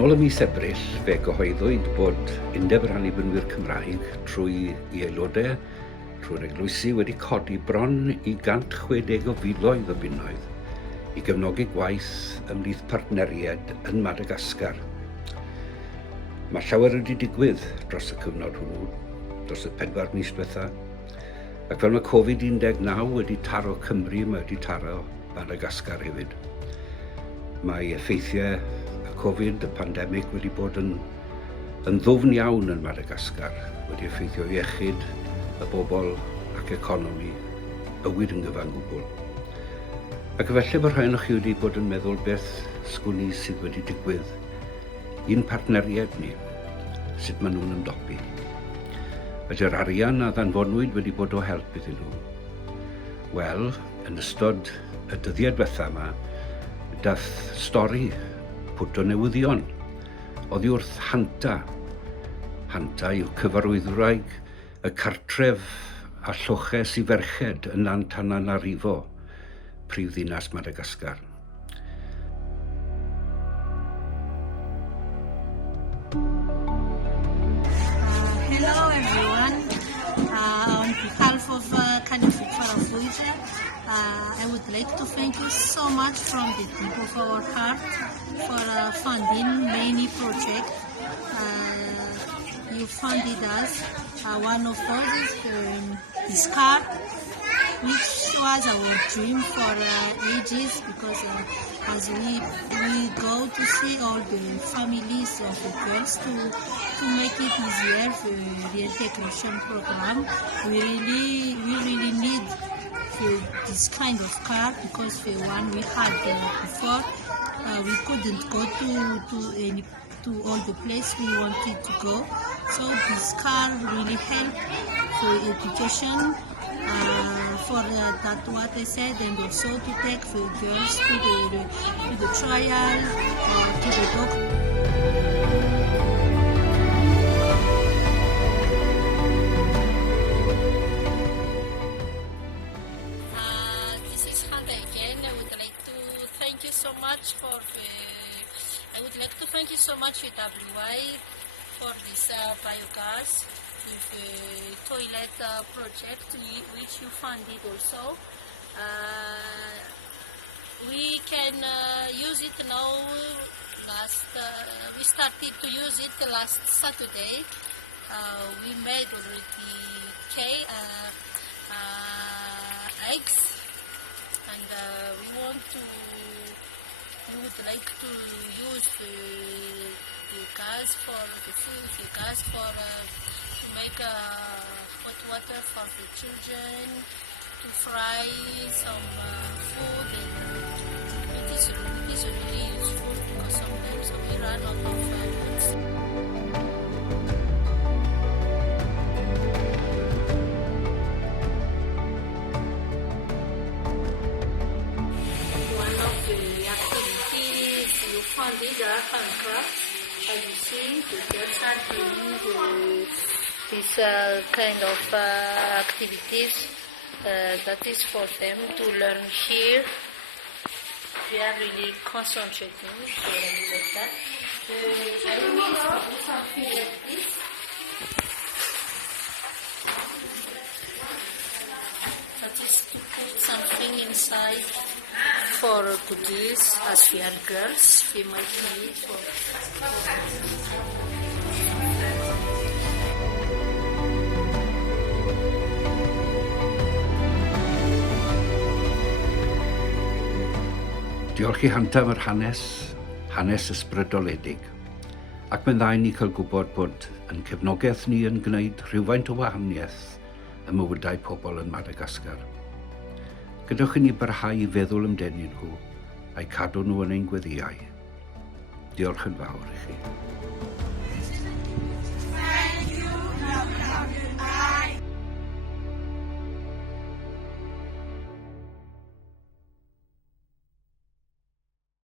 Nôl y mis Ebrill, fe gyhoeddwyd bod Undeb yr Annibynwyr Cymraeg trwy ei aelodau trwy'r eglwysi wedi codi bron i 160 o filoedd o bunnoedd i gefnogi gwaith ymhlith partneriaid yn Madagascar. Mae llawer wedi digwydd dros y cyfnod hwnnw, dros y 4 mis diwethaf, ac fel mae Covid-19 wedi taro Cymru, mae wedi taro Madagascar hefyd. Mae effeithiau y Covid, y pandemig, wedi bod yn ddwfn iawn yn Madagascar, wedi effeithio iechyd y bobl ac economi, bywyd yn gyfan gwbl. Ac efallai bod rhai o'ch chi wedi bod yn meddwl beth sgwni sydd wedi digwydd i'n partneriaid ni, sut maen nhw'n ymdopi. Ydy'r arian a ddanfonwyd wedi bod o help iddyn nhw. Wel, yn ystod y dyddiau diwethaf yma, dath stori Pwt o Newyddion oddi wrth Hanta. Hanta yw cyfarwyddwraig y cartref a lloches i ferched yn Antananarivo, prifddinas Madagascar. Hello everyone. On behalf of Kanifik Farafuja, I would like to thank you so much from the deep of our heart for funding many projects. You funded us. One of those is car, which was our dream for ages, because as we go to see all the families of the girls to make it easier for the integration program, we really need this kind of car, because the one we had before, we couldn't go to all the places we wanted to go. So this car really helped for education, for that what I said, and also to take the girls to the trial, to the doctor. I would like to thank you so much with WI for this biogas with toilet project which you funded also. We can use it now. We started to use it last Saturday. We made already eggs, and we would like to use the gas for the food, to make hot water for the children, to fry some food. It is really useful, because sometimes we run out of foods. Funded handcraft. As you see, the girls are doing this kind of activities that is for them to learn here. We are really concentrating like that. I will do something like this. That is to put something inside for cookies, as we are girls, we might need for. Diolch i Hanta am yr hanes ysbrydoledig, ac mae'n dda i ni cael gwybod bod yn cefnogaeth ni yn gwneud rhywfaint o wahaniaeth y mywydau pobl yn Madagascar. Gadewch i ni barhau i feddwl amdenu nhw a'i cadw nhw yn ein gweddiau. Diolch yn fawr i chi.